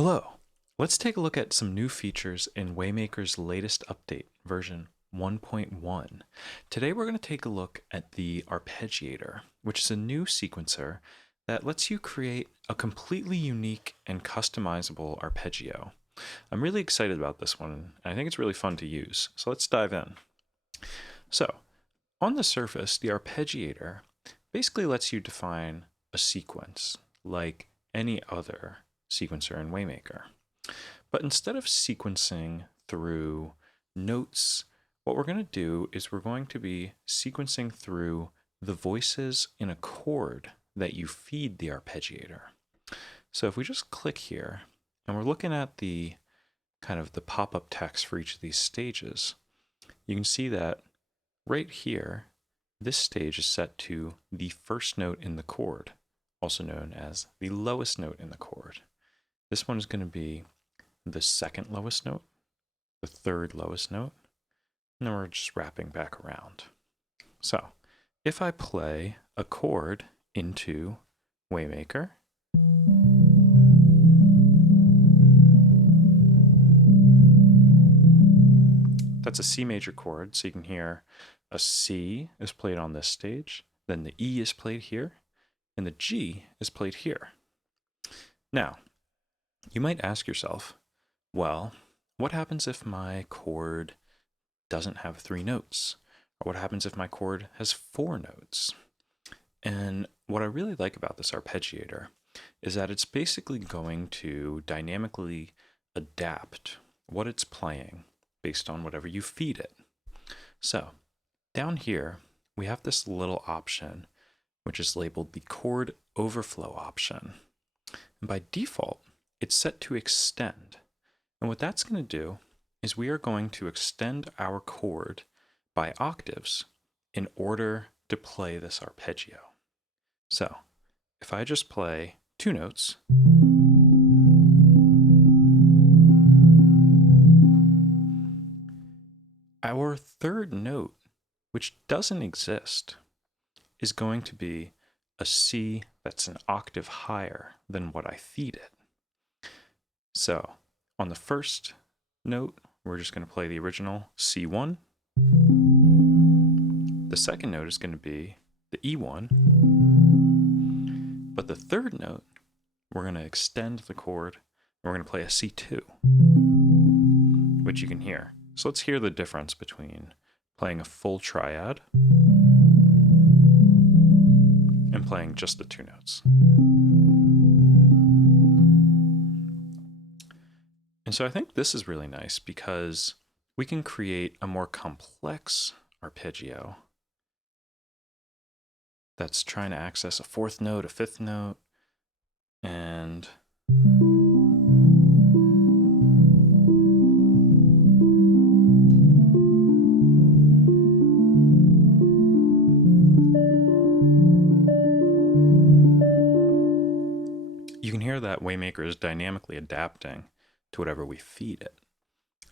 Hello. Let's take a look at some new features in Waymaker's latest update, version 1.1. Today we're going to take a look at the Arpeggiator, which is a new sequencer that lets you create a completely unique and customizable arpeggio. I'm really excited about this one, and I think it's really fun to use. So let's dive in. So, on the surface, the Arpeggiator basically lets you define a sequence like any other sequencer in Waymaker. But instead of sequencing through notes, what we're going to do is we're going to be sequencing through the voices in a chord that you feed the arpeggiator. So if we just click here, and we're looking at the kind of the pop-up text for each of these stages, you can see that right here, this stage is set to the first note in the chord, also known as the lowest note in the chord. This one is going to be the second lowest note, the third lowest note, and then we're just wrapping back around. So if I play a chord into Waymaker, that's a C major chord, so you can hear a C is played on this stage, then the E is played here, and the G is played here. Now, you might ask yourself, well, what happens if my chord doesn't have 3 notes? Or what happens if my chord has 4 notes? And what I really like about this arpeggiator is that it's basically going to dynamically adapt what it's playing based on whatever you feed it. So down here, we have this little option, which is labeled the chord overflow option. And by default, it's set to extend. And what that's going to do is we are going to extend our chord by octaves in order to play this arpeggio. So if I just play 2 notes, our third note, which doesn't exist, is going to be a C that's an octave higher than what I feed it. So on the first note, we're just going to play the original C1. The second note is going to be the E1. But the third note, we're going to extend the chord, and we're going to play a C2, which you can hear. So let's hear the difference between playing a full triad and playing just the 2 notes. And so I think this is really nice because we can create a more complex arpeggio that's trying to access a 4th note, a 5th note, and you can hear that Waymaker is dynamically adapting to whatever we feed it.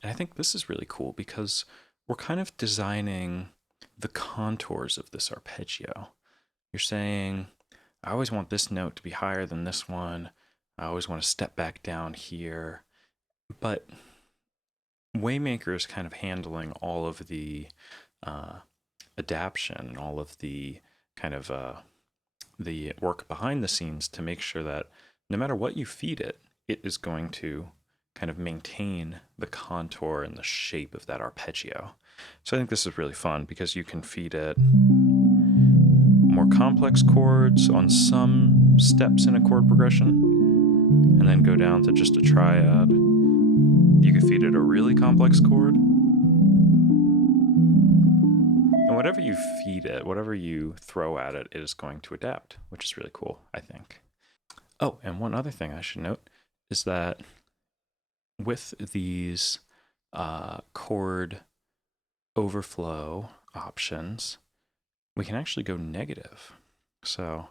And I think this is really cool because we're kind of designing the contours of this arpeggio. You're saying, I always want this note to be higher than this one. I always want to step back down here. But Waymaker is kind of handling all of the adaptation, all of the kind of the work behind the scenes to make sure that no matter what you feed it, it is going to kind of maintain the contour and the shape of that arpeggio. So I think this is really fun because you can feed it more complex chords on some steps in a chord progression, and then go down to just a triad. You can feed it a really complex chord. And whatever you feed it, whatever you throw at it, it is going to adapt, which is really cool, I think. Oh, and one other thing I should note is that with these chord overflow options, we can actually go negative. So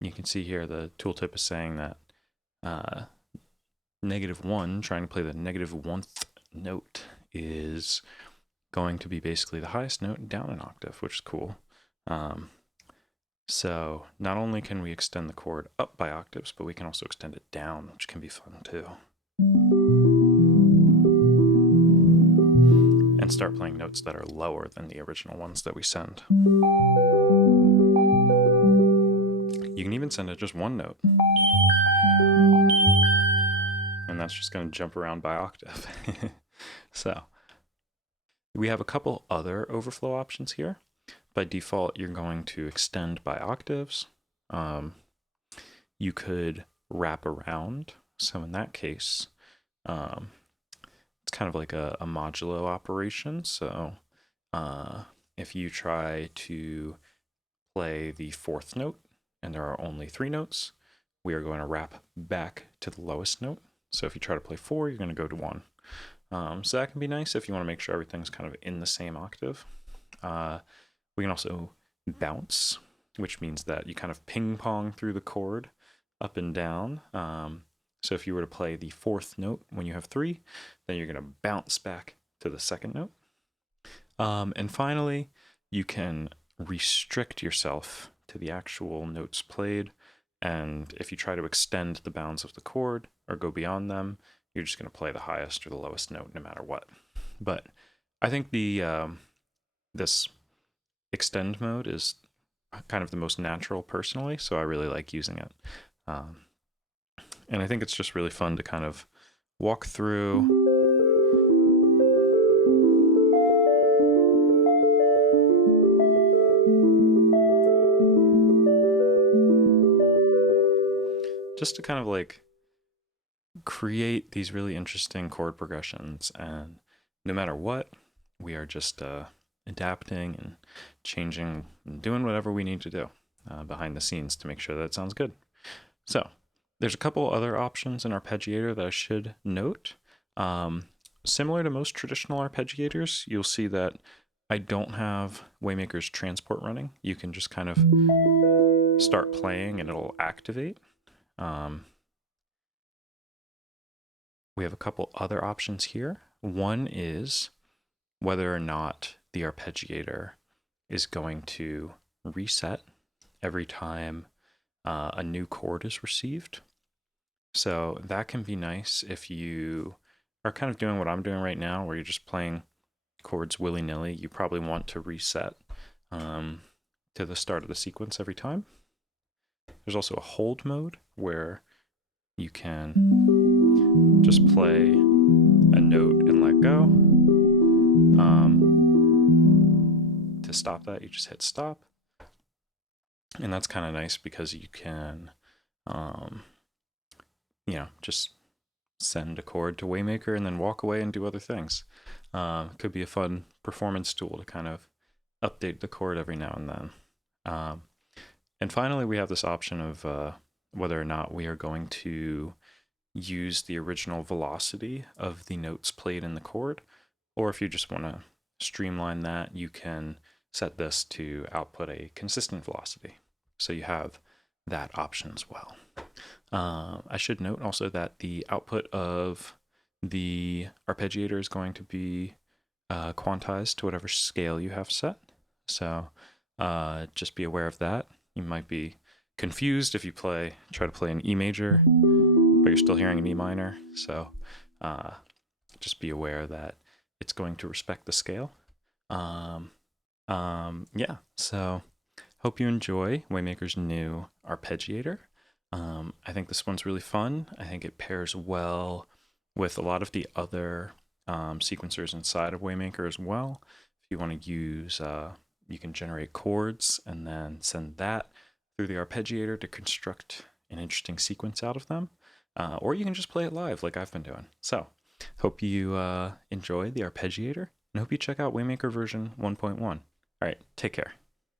you can see here the tooltip is saying that -1, trying to play the -1th note, is going to be basically the highest note down an octave, which is cool. So not only can we extend the chord up by octaves, but we can also extend it down, which can be fun too. And start playing notes that are lower than the original ones that we send. You can even send it just one note. And that's just going to jump around by octave. So we have a couple other overflow options here. By default, you're going to extend by octaves. You could wrap around. So in that case, it's kind of like a modulo operation. So if you try to play the fourth note and there are only 3 notes, we are going to wrap back to the lowest note. So if you try to play 4, you're going to go to 1. So that can be nice if you want to make sure everything's kind of in the same octave. We can also bounce, which means that you kind of ping pong through the chord up and down. So if you were to play the 4th note when you have 3, then you're going to bounce back to the 2nd note. And finally, you can restrict yourself to the actual notes played. And if you try to extend the bounds of the chord or go beyond them, you're just going to play the highest or the lowest note no matter what. But I think this extend mode is kind of the most natural personally, so I really like using it. And I think it's just really fun to kind of walk through just to kind of like create these really interesting chord progressions, and no matter what, we are just adapting and changing and doing whatever we need to do behind the scenes to make sure that it sounds good. So there's a couple other options in Arpeggiator that I should note. Similar to most traditional arpeggiators, you'll see that I don't have Waymaker's transport running. You can just kind of start playing and it'll activate. We have a couple other options here. One is whether or not the arpeggiator is going to reset every time a new chord is received. So that can be nice if you are kind of doing what I'm doing right now, where you're just playing chords willy-nilly. You probably want to reset to the start of the sequence every time. There's also a hold mode where you can just play a note and let go. To stop that, you just hit stop. And that's kind of nice because you can, just send a chord to Waymaker and then walk away and do other things. Could be a fun performance tool to kind of update the chord every now and then. And finally, we have this option of whether or not we are going to use the original velocity of the notes played in the chord, or if you just want to streamline that, you can set this to output a consistent velocity. So you have that option as well. I should note also that the output of the arpeggiator is going to be quantized to whatever scale you have set. So just be aware of that. You might be confused if you try to play an E major, but you're still hearing an E minor. So just be aware that it's going to respect the scale. So hope you enjoy Waymaker's new arpeggiator. I think this one's really fun. I think it pairs well with a lot of the other sequencers inside of Waymaker as well. If you want to use, you can generate chords and then send that through the arpeggiator to construct an interesting sequence out of them. Or you can just play it live like I've been doing. So hope you enjoy the arpeggiator and hope you check out Waymaker version 1.1. All right, take care.